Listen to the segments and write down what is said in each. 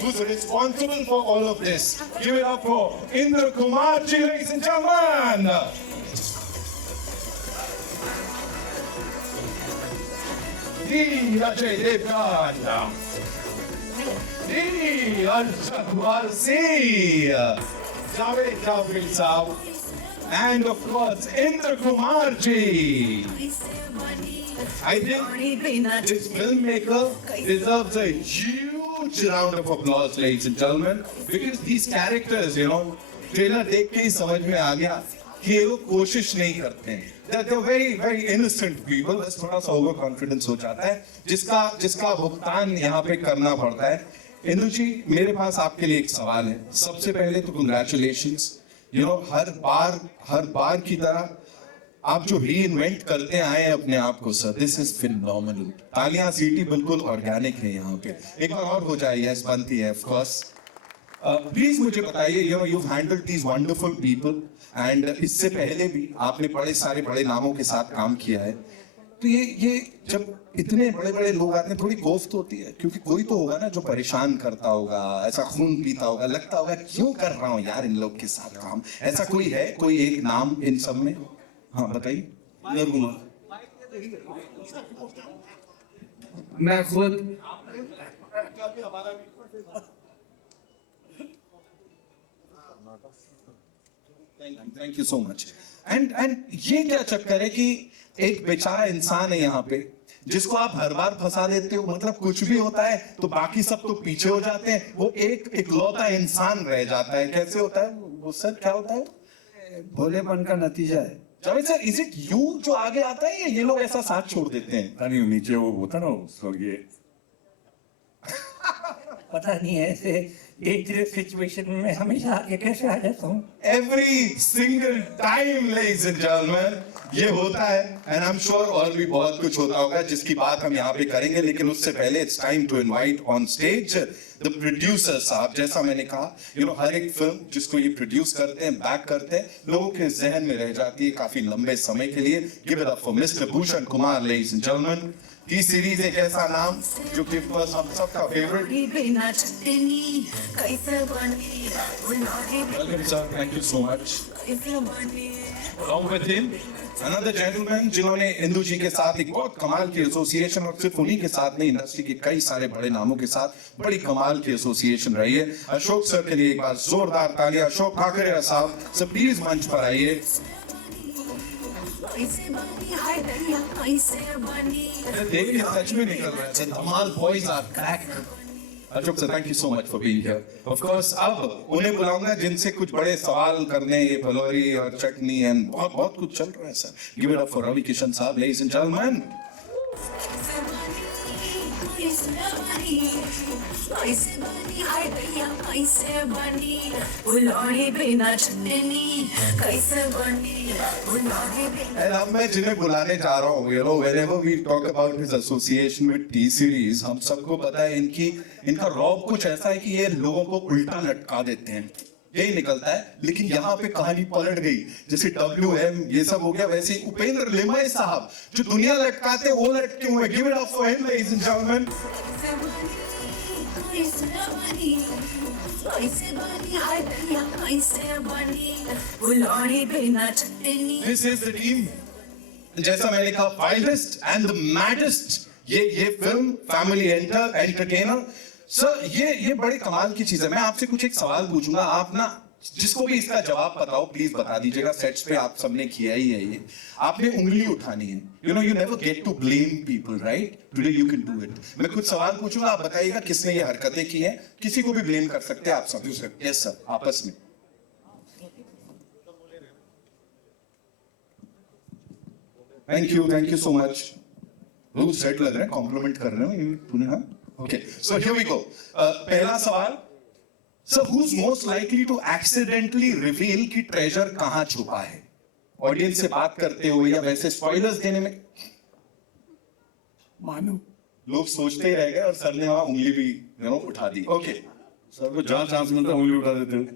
who's responsible for all of this. Give it up for Indra Kumar ji, ladies and gentlemen. D. Ajay Devgan. D. Arshad Warsi. Javed Javed Saab. And of course, Indra Kumar ji. I think this filmmaker deserves a huge round of applause, ladies and gentlemen, because these characters, you know, trailer देख के ही समझ में आ गया कि ये लोग कोशिश नहीं करते हैं. They're very very innocent people. बस थोड़ा सा ओवर कॉन्फिडेंस हो जाता है, जिसका भुगतान यहाँ पे करना पड़ता है. इंदु जी, मेरे पास आपके लिए एक सवाल है. सबसे पहले तो कंग्रेचुलेशंस. यू नो, हर बार की तरह आप जो री-इन्वेंट करते आए हैं अपने आप को सर, दिस इज फिनोमिनल. तालियां सीटी बिल्कुल ऑर्गेनिक है यहाँ पे. एक बार और हो जाए, यस बनती है ऑफ कोर्स. प्लीज मुझे बताइए, you know, you handled these wonderful people and इससे पहले भी आपने बड़े नामों के साथ काम किया है. तो ये जब इतने बड़े लोग आते हैं, थोड़ी कोफ्त होती है, क्योंकि कोई तो होगा ना जो परेशान करता होगा, ऐसा खून पीता होगा, लगता होगा क्यों कर रहा हूँ यार इन लोग के साथ काम. ऐसा कोई है, कोई एक नाम इन सब में? हाँ बताइए. मैं खुद thank you so much. And ये क्या चक्कर है कि एक बेचारा इंसान है यहाँ पे जिसको आप हर बार फंसा देते हो. मतलब कुछ भी होता है तो बाकी सब तो पीछे हो जाते हैं, वो एक इकलौता इंसान रह जाता है. कैसे होता है वो सर, क्या होता है? भोलेपन का नतीजा है. Javed sir, is it you जो आगे आता है या ये लोग ऐसा साथ छोड़ देते हैं? नहीं, नीचे वो होता ना स्वर्गीय. पता नहीं है, ऐसे डेंजरस सिचुएशन में हमेशा आगे कैसे आ जाता हूँ. Every single time ladies and gentleman ये होता है. एंड आई एम श्योर और भी बहुत कुछ होता होगा जिसकी बात हम यहाँ पे करेंगे, लेकिन उससे पहले it's time to invite on stage the producer साहब. जैसा मैंने कहा, यू नो, हर एक फिल्म जिसको ये प्रोड्यूस करते हैं, बैक करते हैं, लोगों के जहन में रह जाती है काफी लंबे समय के लिए. Give it up for mister Bhushan Kumar, ladies and gentleman. T series एक ऐसा नाम जो कि बस हम सबका favourite. Welcome sir, thank you so much. Along with him, another gentleman जिन्होंने इंदु जी के साथ एक बहुत कमाल की एसोसिएशन, और सिर्फ उन्हीं के साथ नहीं, इंडस्ट्री के कई सारे बड़े नामों के साथ बड़ी कमाल की एसोसिएशन रही है. अशोक सर के लिए एक बार जोरदार तालियां. अशोक काकड़िया साहब, सर प्लीज मंच पर आइए. देखिए सच में निकल रहा है, Dhamaal boys are back. Ashok sir, thank you so much for being here. Of course अब उन्हें बुलाऊंगा जिनसे कुछ बड़े सवाल करने, ये फलोरी और चटनी एंड बहुत कुछ चल रहा है sir. Give it up for Ravi Kishan साहब, लेडीज एंड जेंटलमैन. And अब मैं जिन्हें बुलाने जा रहा हूँ, you know, whenever we talk about his association with T series, हम सबको पता है इनका रौब कुछ ऐसा है कि ये लोगों को उल्टा लटका देते हैं, यही निकलता है. लेकिन यहाँ पे कहानी पलट गई. जैसे WM ये सब हो गया, वैसे ही उपेंद्र लिमय साहब जो दुनिया लटकाते वो लटके हुए. Give it up for him, ladies and gentleman. This is the team. जैसा मैंने कहा, वाइल्डेस्ट एंड द मैडेस्ट ये फिल्म फैमिली एंटरटेनर. सर ये बड़े कमाल की चीज है. मैं आपसे कुछ एक सवाल पूछूंगा, आप ना जिसको भी इसका जवाब पता हो प्लीज बता दीजिएगा. सेट्स पे आप सबने किया ही है ये. आपने उंगली उठानी है. You know, you never get to blame people, right? Today you can do it. मैं कुछ सवाल पूछूंगा, आप बताइएगा किसने ये हरकतें की हैं. किसी को भी ब्लेम कर सकते हैं आप सब. यस सर, आपस में. Thank you so much. लोग सेट लग रहे हैं, कॉम्प्लीमेंट कर रहे हैं तूने. हाँ, okay, so here we go. पहला सवाल, sir who is most likely to accidentally reveal कि ट्रेजर कहां छुपा है? ऑडियंस से बात करते हुए या वैसे स्पॉइलर्स देने में? मानो लोग सोचते ही रह गए और सर ने वहां उंगली भी उठा दी. ओके, सर को जहाँ चांस मिलता है उंगली उठा देते हैं.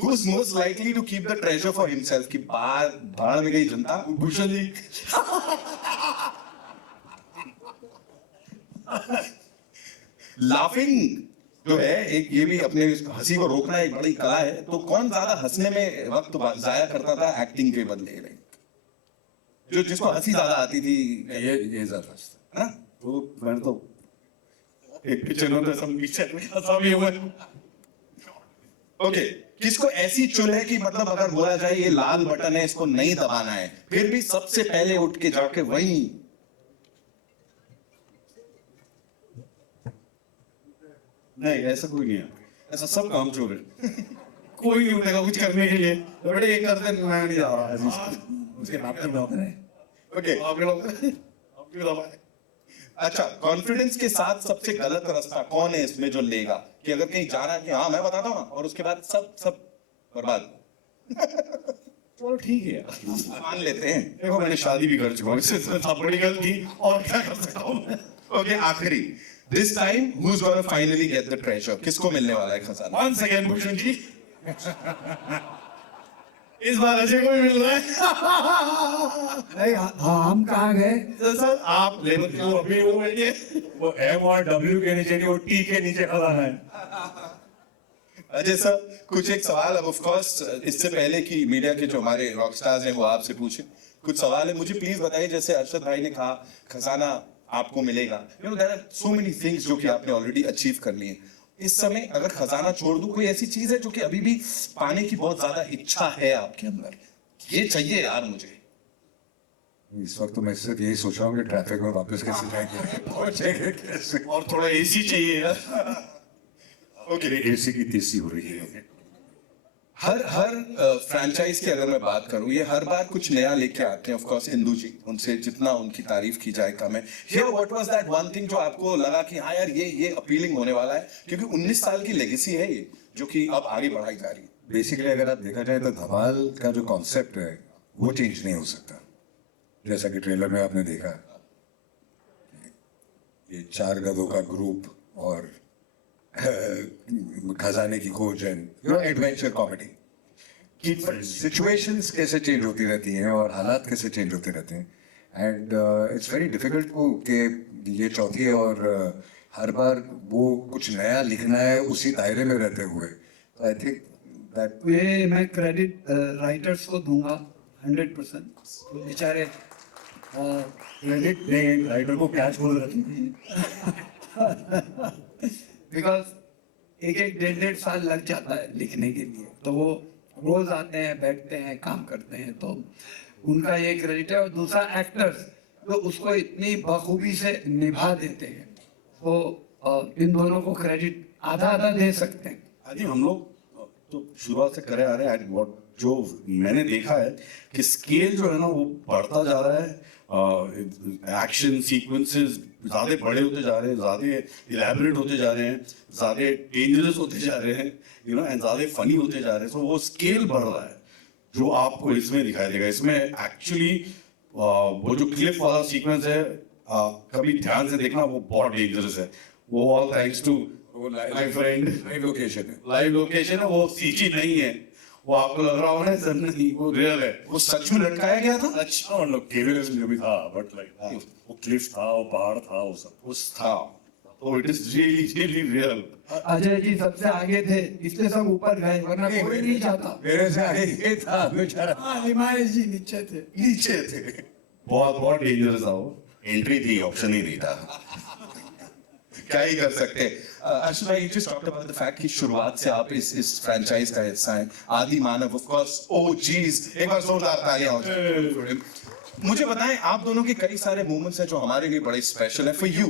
Who is most likely to keep the treasure for himself? कि बाहर में गई जनता. भूषण जी. लाफिंग जो है एक, ये भी अपने हंसी को रोकना एक बड़ी कला है। तो कौन ज्यादा हंसने में वक्त जाया करता था एक्टिंग के बदले में? जो जिसको हंसी ज्यादा आती थी, ये ज्यादा है ना? तो मैं तो एक पिक्चर में सब पिक्चर में हंसा भी हुआ है। ओके, किसको ऐसी चुल है कि मतलब अगर बोला जाए ये लाल बटन है, इसको नहीं दबाना है, फिर भी सबसे पहले उठ के जाके वही? नहीं, ऐसा कोई नहीं है, ऐसा सब काम चोर है। कोई नहीं उठेगा कुछ करने के लिए, बड़े ये करते हैं, मैं नहीं जा रहा। उसके बाप की नौकर है। ओके, आपके लोग आपके लोग अच्छा, कॉन्फिडेंस के साथ सबसे गलत रास्ता कौन है इसमें जो लेगा कि अगर कहीं जाना है कि हाँ मैं बताता हूँ ना, और उसके बाद सब सब बर्बाद? चलो ठीक है, मान लेते हैं। देखो मैंने शादी भी कर चुका हूँ, इससे ज्यादा बड़ी गलती और क्या कर सकता हूँ मैं? ओके, आखिरी, this time who is gonna finally get the treasure? किसको मिलने वाला है खजाना? Once again, भूषण जी, इस बार अजय को भी मिल रहा है। नहीं, हम कहाँ गए? तो सर आप लेबर क्यों अभी वो बैठिए, वो एम और डब्ल्यू के नीचे नहीं, वो टी के नीचे खजाना है। अजय सर, कुछ एक सवाल, अब ऑफ कोर्स इससे पहले कि मीडिया के जो हमारे रॉक स्टार्स हैं वो आपसे पूछें, कुछ सवाल है, मुझे प्लीज बताइए। जैसे अरशद भाई ने कहा खजाना आपको मिलेगा, you know there are so many things जो कि आपने ऑलरेडी अचीव कर ली है। इस समय अगर खजाना छोड़ दूं, कोई ऐसी चीज है जो कि अभी भी पाने की बहुत ज्यादा इच्छा है आपके अंदर, ये चाहिए यार मुझे? इस वक्त तो मैं सिर्फ यही सोच रहा हूँ कि ट्रैफिक में वापस कैसे जाएंगे, पहुंचेंगे कैसे। और थोड़ा एसी चाहिए यार। ओके, एसी की तेजी हो रही है। हर हर फ्रैंचाइज की अगर मैं बात करूं, ये हर बार कुछ नया लेके आते हैं। ऑफ कोर्स इंदू जी, उनसे जितना उनकी तारीफ की जाए कम है। Here what was that one thing जो आपको लगा कि हाँ यार ये अपीलिंग होने वाला है, क्योंकि 19 साल की लेगेसी है ये जो कि अब आगे बढ़ाई जा रही है। बेसिकली अगर आप देखा जाए तो धमाल का जो कॉन्सेप्ट है वो चेंज नहीं हो सकता। जैसा कि ट्रेलर में आपने देखा, ये 4 गधों का ग्रुप और खजाने की खोज and you know adventure comedy की सिचुएशंस कैसे चेंज होती रहती हैं और हालात कैसे चेंज होते रहते हैं। एंड इट्स वेरी डिफिकल्ट कि ये चौथी है और हर बार वो कुछ नया लिखना है उसी दायरे में रहते हुए। तो आई थिंक दैट ये मैं क्रेडिट राइटर्स को दूंगा 100%। वो बेचारे क्रेडिट नहीं, राइटर को कैच बोल रहे थे। बिकॉज एक 1.5 साल लग जाता है लिखने के लिए, तो वो रोज आते हैं, बैठते हैं, काम करते हैं, तो उनका ये क्रेडिट है। और दूसरा एक्टर्स जो उसको इतनी बखूबी से निभा देते हैं, तो इन दोनों को क्रेडिट आधा आधा दे सकते हैं। आई थिंक हम लोग तो शुरुआत से करे आ रहे हैं। what जो मैंने देखा है कि स्केल जो है ना वो बढ़ता जा रहा है। एक्शन सीक्वेंसेस ज्यादा बड़े होते जा रहे हैं, ज्यादा इलेबोरेट होते जा रहे हैं, ज्यादा डेंजरस होते जा रहे हैं, यू नो, एंड ज्यादा फनी होते जा रहे हैं। तो वो स्केल बढ़ रहा है जो आपको इसमें दिखाई देगा। इसमें एक्चुअली वो जो क्लिफ वाला सीक्वेंस है, कभी ध्यान से देखना, वो बहुत डेंजरस है। वो all thanks to my friend. Live location है। लाइव लोकेशन है, वो सीजी नहीं है। वो आपको लग रहा होगा सर नहीं, वो रियल है। वो सच में लटकाया गया था? अच्छा, मतलब केवल जो भी था, बट लाइक वो क्लिफ था, वो पहाड़ था, वो सब कुछ था। तो it is really really real. Ajay ji सबसे आगे थे, इसलिए सब ऊपर गए, वरना कोई नहीं जाता। मेरे से आगे ये था बेचारा, हाँ, हिमायत जी नीचे थे। नीचे थे। बहुत बहुत डेंजरस था वो। एंट्री थी, ऑप्शन ही नहीं था। क्या ही कर सकते। अर्शद भाई, you just talked about the fact कि शुरुआत से आप इस फ्रैंचाइज का हिस्सा हैं। आदि मानव, of course, oh geez, एक बार जोरदार तालियां हो जाए। मुझे बताएं, आप दोनों के कई सारे मोमेंट्स हैं जो हमारे लिए बड़े स्पेशल है। for you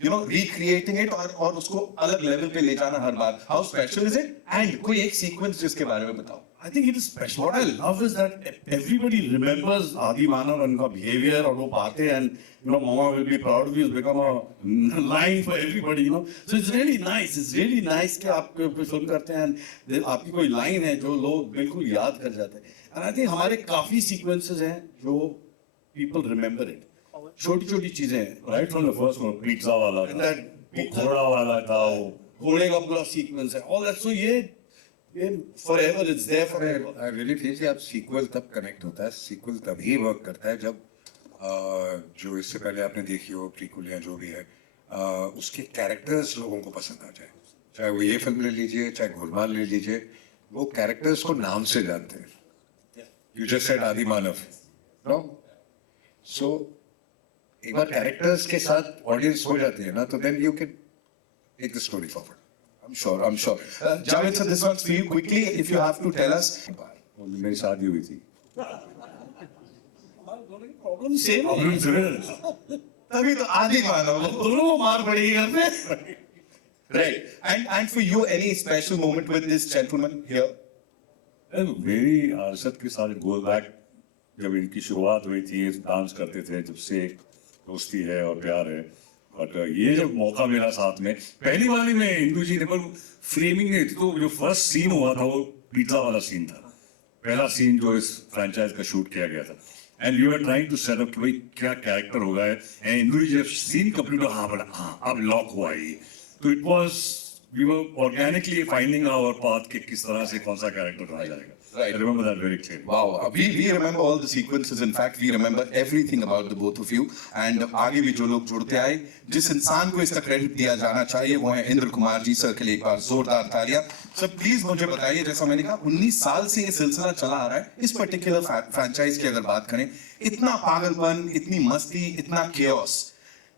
you know, recreating it और उसको अलग लेवल पे ले जाना हर बार, how special is it? And कोई एक सीक्वेंस जिसके बारे में बताओ। I think it is special. What I love is that everybody remembers Adi Manav and का behavior, और वो बातें, and you know, Mama will be proud of you. It's become a line for everybody, you know. So it's really nice. It's really nice कि आप film करते हैं and आपकी कोई line है जो लोग बिल्कुल याद कर जाते हैं. And I think हमारे काफी sequences हैं जो people remember it. छोटी-छोटी चीजें हैं. Right from the first one, pizza वाला And था, that वो घोड़ा वाला था, वो घोड़े का पूरा sequence है. All that. So ये forever, it's there forever. I really feel कि आप सीक्वल तब कनेक्ट होता है, सीक्वल तभी वर्क करता है जब जो इससे पहले आपने देखी हो प्रीक्वल या जो भी है, उसके कैरेक्टर्स लोगों को पसंद आ जाए। चाहे वो ये फिल्म ले लीजिए, चाहे गोलमाल ले लीजिए, लोग कैरेक्टर्स को नाम से जानते हैं। यू जस्ट सेड आदि मानव, नो? सो एक बार कैरेक्टर्स के साथ ऑडियंस हो जाती है ना, तो then you can take the story forward. I'm sure. Javed sir, this one's for you. Quickly, if you have to tell us. मेरी शादी हुई थी। प्रॉब्लम सेम है। तभी तो आदि मानव दोनों को मार पड़ेगी घर पे। Right. And for you, any special moment with this gentleman here? मेरी अरशद के साथ गो बैक जब इनकी शुरुआत हुई थी, डांस करते थे, जब से एक दोस्ती है और प्यार है। बट ये जब मौका मिला साथ में, पहली वाली में इंदु जी ने, पर फ्रेमिंग नहीं थी, तो जो फर्स्ट सीन हुआ था वो पिज्जा वाला सीन था, पहला सीन जो इस फ्रेंचाइज का शूट किया गया था। And you are trying to set up कि भाई क्या कैरेक्टर होगा है, एंड इंदु जी जब सीन कंप्लीट हुआ, हाँ बोला हाँ अब लॉक हुआ ये, तो it was we were organically finding our path कि किस तरह से कौन सा कैरेक्टर रहा जाएगा। Right. I remember that very clearly. Wow, we remember all the sequences. In fact, we remember everything about the both of you. And आगे भी जो लोग जुड़ते आए, जिस इंसान को इसका क्रेडिट दिया जाना चाहिए वो है इंद्र कुमार जी सर के लिए एक बार जोरदार तालियां। सर प्लीज मुझे बताइए, जैसा मैंने कहा 19 साल से ये सिलसिला चला आ रहा है, इस पर्टिकुलर फ्रैंचाइज की अगर बात करें, इतना पागलपन, इतनी मस्ती, इतना केओस,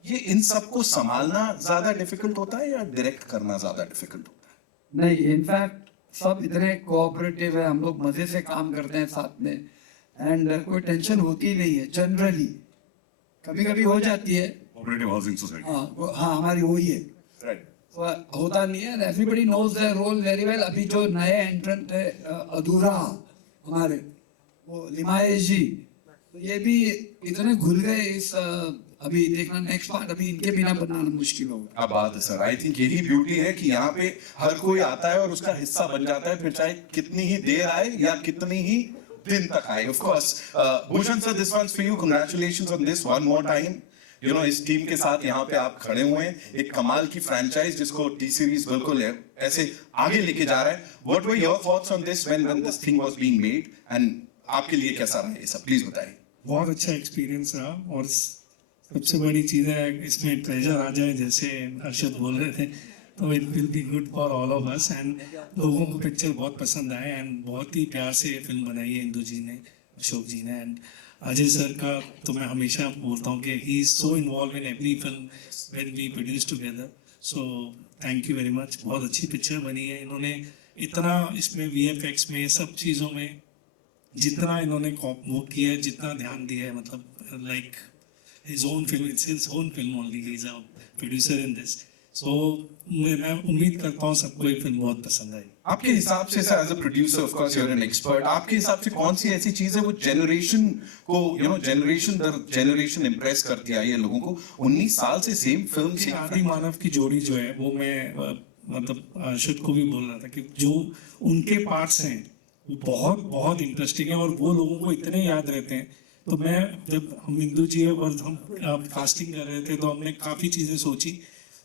ये इन सबको संभालना ज्यादा डिफिकल्ट होता है या डायरेक्ट करना ज्यादा डिफिकल्ट होता है? नहीं, इनफैक्ट सब इतने कोऑपरेटिव है, हम लोग मजे से काम करते हैं साथ में, एंड कोई टेंशन होती नहीं है जनरली। कभी कभी हो जाती है, Cooperative housing society. हाँ हमारी वही है, Right. तो होता नहीं है। Everybody knows their role very well. अभी जो नए एंट्रेंट है अधूरा हमारे, वो लिमायेश जी, तो ये भी इतने घुल गए इस अभी देखना नेक्स्ट पार्ट, अभी इनके बिना बनाना मुश्किल होगा। अब बात है सर, आई थिंक यही ब्यूटी है कि यहाँ पे हर कोई आता है और उसका हिस्सा बन जाता है, फिर चाहे कितनी ही देर आए या कितनी ही दिन तक आए। Of course Bhushan sir, this one's for you, congratulations on this one more time. You know, इस टीम के साथ यहाँ पे आप खड़े हुए हैं, एक कमाल की फ्रैंचाइज जिसको टी सीरीज बिल्कुल ऐसे आगे लेके जा रहा है। What were your thoughts on this when this thing was being made, and आपके लिए कैसा रहा ये सब, प्लीज बताइए। बहुत अच्छा एक्सपीरियंस रहा, और सबसे बड़ी चीज़ है इसमें ट्रेजर आ जाए, जैसे अर्शद बोल रहे थे, तो it will be good for all of us. And लोगों को पिक्चर बहुत पसंद आए, एंड बहुत ही प्यार से ये फिल्म बनाई है इंदु जी ने, अशोक जी ने, एंड अजय सर का तो मैं हमेशा बोलता हूँ कि he is so involve in every film when we produce together. So thank you very much. बहुत अच्छी पिक्चर बनी है। इन्होंने इतना इसमें VFX में सब चीज़ों में जितना इन्होंने वो किया है, जितना ध्यान दिया है, मतलब like his own film, it's his own film only, he's a producer in this. So मैं उम्मीद करता हूँ सबको ये फिल्म बहुत पसंद आई। आपके हिसाब से sir, as a producer, of course you are an expert, आपके हिसाब से कौन सी ऐसी चीज है वो जनरेशन को, यू नो, जनरेशन दर जनरेशन इंप्रेस करती आई है लोगों को? 19 साल से सेम फिल्म से आदि मानव की जोड़ी जो है वो मैं मतलब अर्शद को भी बोल रहा था कि जो उनके पार्ट्स हैं वो बहुत बहुत इंटरेस्टिंग है, और वो लोगों को इतने याद रहते हैं। तो मैं जब हम इंदु जी और हम कास्टिंग कर रहे थे तो हमने काफ़ी चीज़ें सोची,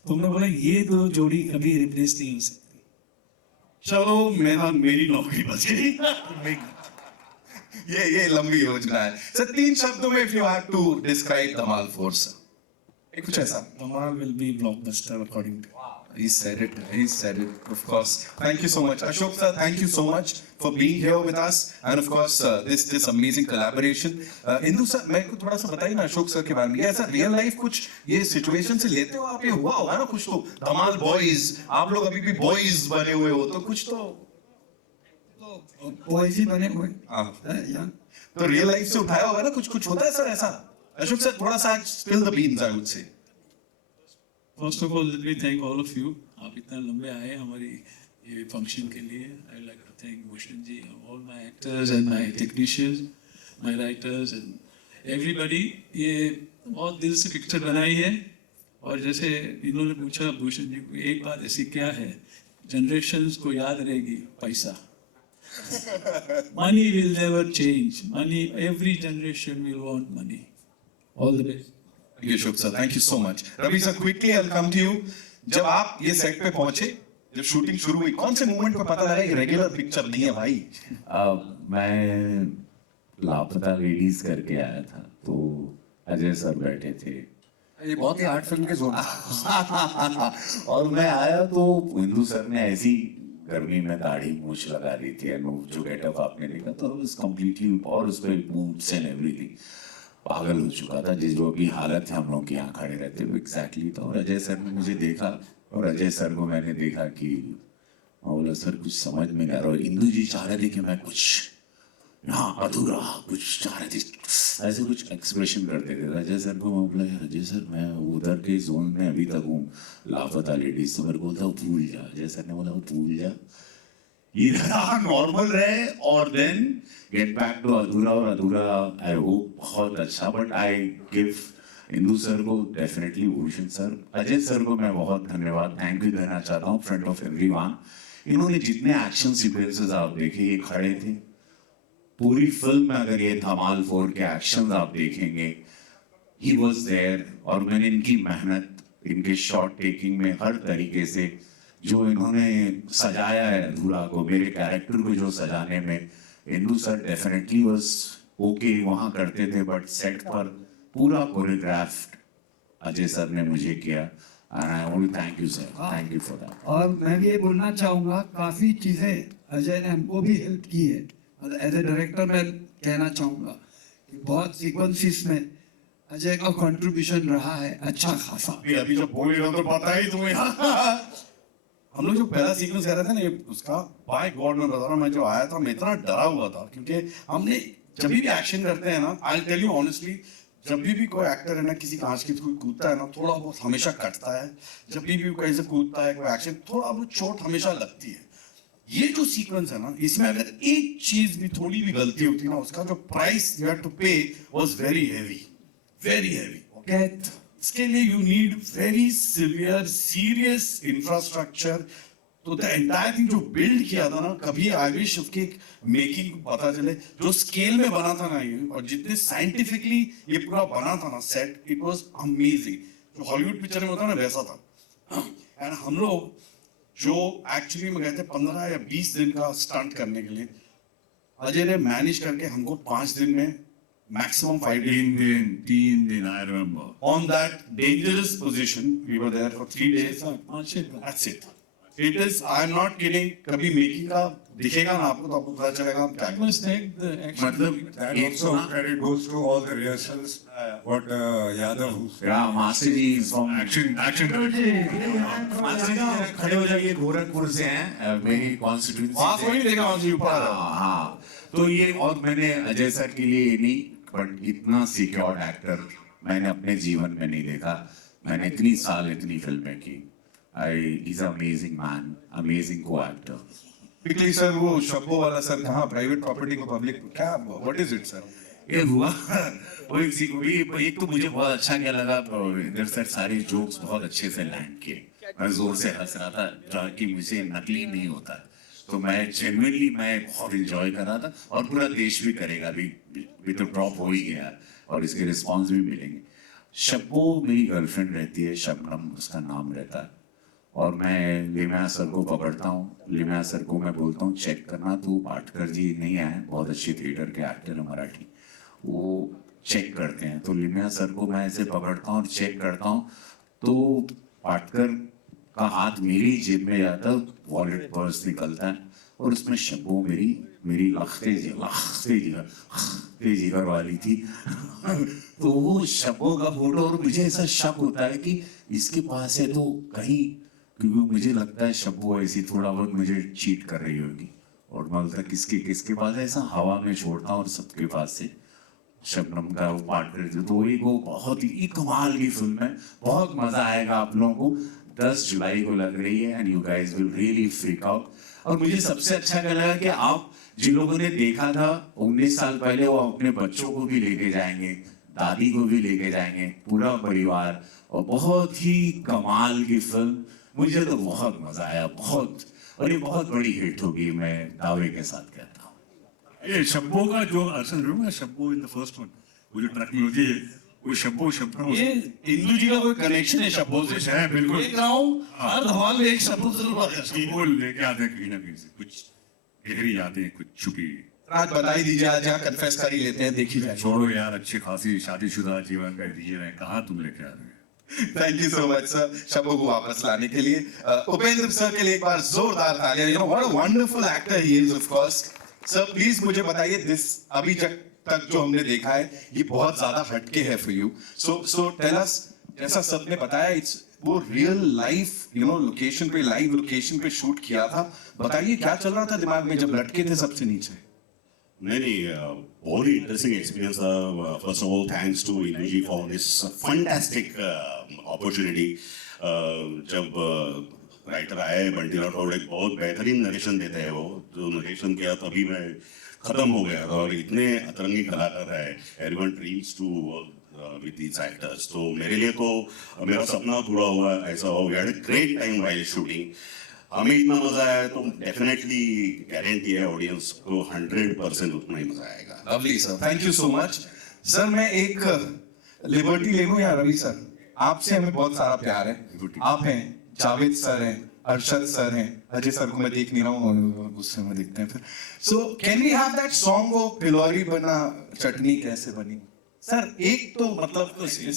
तो हमने बोला ये दो जोड़ी कभी रिप्लेस नहीं हो सकती। चलो मेरी नौकरी बच गई। ये लंबी योजना है सर। 3 शब्दों में, if you have to describe Dhamaal 4 sir, कुछ ऐसा। Dhamaal will be blockbuster according to. He said it. Of course. Thank you so much, Ashok sir. Thank you so much for being here with us, and of course this amazing collaboration. Indu sir, मेरे को थोड़ा सा बताइए ना Ashok sir के बारे में। ऐसा रियल लाइफ कुछ ये सिचुएशन से लेते हो आप? ये हुआ होगा ना कुछ तो, धमाल बॉयज, आप लोग अभी भी बॉयज बने हुए हो, तो कुछ तो बॉयज ही बने हुए हाँ, हैं। तो रियल लाइफ से उठाया होगा ना कुछ होता है सर ऐसा? अशोक सर, थोड़ा सा spill the beans, I would say. First of all let me thank all of you. आप इतना लंबे आए हमारी ये फंक्शन के लिए। I like to thank Bhushan ji, all my actors and my technicians, my writers and everybody. ये बहुत दिल से पिक्चर बनाई है, और जैसे इन्होंने पूछा भूषण जी को, एक बात ऐसी क्या है जनरेशन्स को याद रहेगी? पैसा। Money will never change, money, every generation will want money. All the best. Thank you, Ashok sir. Thank you so much. Ravi sir, quickly I'll come to you. जब आप ये सेट पे पहुंचे, जब शूटिंग शुरू हुई, कौन से मोमेंट पे पता लगा ये रेगुलर पिक्चर नहीं है भाई? मैं लापता लेडीज करके आया था, तो अजय सर बैठे थे, ये बहुत ही आर्ट फिल्म के जोन और मैं आया तो हिंदू सर ने ऐसी गर्मी में दाढ़ी मूछ लगा दी थी एंड जो गेटअप आपने देखा तो उस कंप्लीटली और उस पर बूट्स एंड एवरीथिंग पागल हो चुका था जिस जो अभी हालत है हम लोग के यहाँ खड़े रहते हुए एग्जैक्टली। तो और अजय सर ने मुझे देखा और अजय सर को मैंने देखा कि मैं बोला सर कुछ समझ में नहीं आ रहा और इंदु जी चाह रहे थे कि मैं कुछ यहाँ अधूरा कुछ चाह रहे थे ऐसे कुछ एक्सप्रेशन करते थे। अजय सर को मैं बोला यार अजय सर मैं उधर के जोन में अभी तक हूँ लापता लेडीज। तो मेरे बोलता हूँ भूल जा। अजय सर ने बोला वो भूल जा इधर नॉर्मल रहे और देन गेट बैक टू अधूरा। और अधूरा आई होप बहुत अच्छा but I give Indu sir को definitely Bhushan sir Ajay sir को मैं बहुत धन्यवाद थैंक यू देना चाहता हूँ फ्रंट ऑफ एवरीवन। इन्होंने जितने एक्शन सीक्वेंसेस आप देखे ये खड़े थे पूरी फिल्म में। अगर ये धमाल 4 के एक्शन आप देखेंगे ही वॉज देयर। और मैंने इनकी मेहनत इनके शॉट टेकिंग में हर तरीके से जो इन्होंने सजाया है अधूरा को मेरे कैरेक्टर को जो सजाने में Indu sir definitely was okay वहाँ करते थे बट सेट पर पूरा कोरियोग्राफ्ड अजय सर ने मुझे किया and I want to thank you sir thank you for that. और मैं भी ये बोलना चाहूँगा काफ़ी चीज़ें अजय ने हमको भी हेल्प की है। एज ए डायरेक्टर मैं कहना चाहूँगा कि बहुत सीक्वेंसेस में अजय का कंट्रीब्यूशन रहा है अच्छा खासा। अभी जब बोल रहे हो तो पता ही तुम्हें हम लोग जो पहला सीक्वेंस कर रहे थे ना ये उसका बाय गॉड मैं बता रहा हूँ मैं जो आया था मैं इतना डरा हुआ था क्योंकि हमने जब भी एक्शन करते हैं ना आई टेल यू ऑनेस्टली जब भी कोई एक्टर है ना किसी कांच की कोई कूदता है ना थोड़ा बहुत हमेशा कटता है। जब भी कहीं से कूदता है कोई एक्शन थोड़ा बहुत चोट हमेशा लगती है। ये जो सीक्वेंस है ना इसमें अगर एक चीज भी थोड़ी भी गलती होती ना उसका जो प्राइस यू हैव टू पे वाज वेरी हैवी ओके। इसके लिए you need very severe serious infrastructure. तो द एंटायर थिंग जो बिल्ड किया था ना कभी आई विश उसकी मेकिंग पता चले जो स्केल में बना था ना ये और जितने साइंटिफिकली ये पूरा बना था ना सेट इट वाज अमेजिंग। जो हॉलीवुड पिक्चर में होता है ना वैसा था। एंड हम लोग जो एक्चुअली में गए थे 15 या 20 दिन का स्टंट करने के लिए अजय ने मैनेज करके हमको 5 दिन में मैक्सिमम 3 दिन I remember. on that dangerous position. We were there for 3 days. That's it. It is. I'm not kidding. कभी मेकिंग का दिखेगा ना आपको तो आपको पता चलेगा हम क्या I must thank the action. मतलब That एक also credit goes to all the rehearsals. What Yadav Yeah, master ji from Action. Master ji जरा खड़े हो जाइए गोरखपुर से हैं मेरी कॉन्स्टिट्यूंसी वहाँ कोई नहीं देखा वहाँ से ऊपर आ रहा है। हाँ तो ये और मैंने अजय सर के लिए नहीं बट इतना सिक्योर्ड एक्टर मैंने अपने जीवन में नहीं देखा। मैंने इतनी साल इतनी फिल्में की। I is amazing man amazing को एक्टर। क्विकली सर वो शब्बो वाला सर कहाँ प्राइवेट प्रॉपर्टी को पब्लिक क्या व्हाट इज इट सर? ये हुआ वो एक तो मुझे बहुत अच्छा क्या लगा इधर सर सारे जोक्स बहुत अच्छे से लैंड किए। मैं जोर से हंस रहा था कि मुझे नकली नहीं होता तो मैं जेन्युइनली मैं बहुत इंजॉय कर रहा था और पूरा देश भी करेगा भी तो ड्रॉप हो ही गया और इसके रिस्पॉन्स भी मिलेंगे। शब्बो मेरी गर्लफ्रेंड रहती है शबनम उसका नाम रहता है और मैं लिमया सर को पकड़ता हूँ। लिमया सर को मैं बोलता हूँ चेक करना तो पाटकर जी नहीं आए बहुत अच्छे थिएटर के एक्टर है मराठी वो चेक करते हैं। तो लिमया सर को मैं ऐसे पकड़ता हूँ और चेक करता हूँ तो पाटकर का हाथ मेरी जेब में जाता है वॉलेट पर्स निकलता है और उसमें शब्बो मेरी लखते जिगर वाली थी तो वो शब्बो का फोटो और मुझे ऐसा शक होता है कि इसके पास है तो कहीं क्योंकि मुझे लगता है शब्बो ऐसी थोड़ा बहुत मुझे चीट कर रही होगी और मैं बोलता किसके पास है ऐसा हवा में छोड़ता हूँ और सबके पास से शबनम का वो पार्टनर तो एक वो बहुत ही कमाल की फिल्म है। बहुत मजा आएगा आप लोगों को 10 जुलाई को लग रही है and you guys will really freak out. और मुझे सबसे अच्छा क्या लगा कि आप जिन लोगों ने देखा था 19 साल पहले वो अपने बच्चों को भी लेके जाएंगे दादी को भी लेके जाएंगे पूरा परिवार और बहुत ही कमाल की फिल्म। मुझे तो बहुत मजा आया बहुत और ये बहुत बड़ी हिट होगी मैं दावे के साथ कहता हूँ। ये शब्बो का जो असल में Shabbo in the first one वो जो टेक्नोलॉजी है वो शब्बो ये इंदु जी का कोई कनेक्शन है शब्बो से है बिल्कुल। देख रहा हूँ हर धमाल में एक शब्बो जरूर आता है। शब्बो लेके आते हैं कहीं ना कहीं से कुछ गहरी यादें कुछ छुपी। आज बता ही दीजिए आज यहाँ कन्फेस कर ही लेते हैं देखी जाए। छोड़ो यार अच्छी खासी शादीशुदा जीवन का रियल है कहाँ तुम लेके आ रहे हो। Thank you so much sir Shabo को वापस लाने के लिए उपेंद्र सर के लिए एक बार जोरदार तालियां you know what a wonderful actor he is of course sir please मुझे बताइए दिस अभी तक जो हमने देखा है ये बहुत ज्यादा हटके है for you so tell us जैसा सर ने बताया इट्स वो real life you know location पे लाइव लोकेशन पे शूट किया था बताइए क्या चल रहा था दिमाग में जब लटके थे सबसे नीचे नहीं बहुत ही इंटरेस्टिंग एक्सपीरियंस था first of all thanks to energy for this fantastic opportunity जब राइटर आए बंटी राठौड़ एक बहुत बेहतरीन नरेशन देते हैं वो जो नरेशन किया तभी मैं खत्म हो गया था और इतने अतरंगी कलाकार है everyone dreams to with these actors तो मेरे लिए तो मेरा सपना पूरा हुआ ऐसा हो गया ग्रेट टाइम वाइल शूटिंग हमें इतना मजा आया तो डेफिनेटली गारंटी है ऑडियंस को 100% उतना ही मजा आएगा lovely sir thank you so much sir मैं एक लिबर्टी ले लूं या रवि सर आपसे हमें बहुत सारा प्यार है आप हैं जावेद सर हैं अरशद सर हैं अजय सर को मैं देख नहीं रहा हूँ गुस्से में देखते हैं फिर so can we have that song वो पिलौरी बना चटनी कैसे बनी सर एक तो मतलब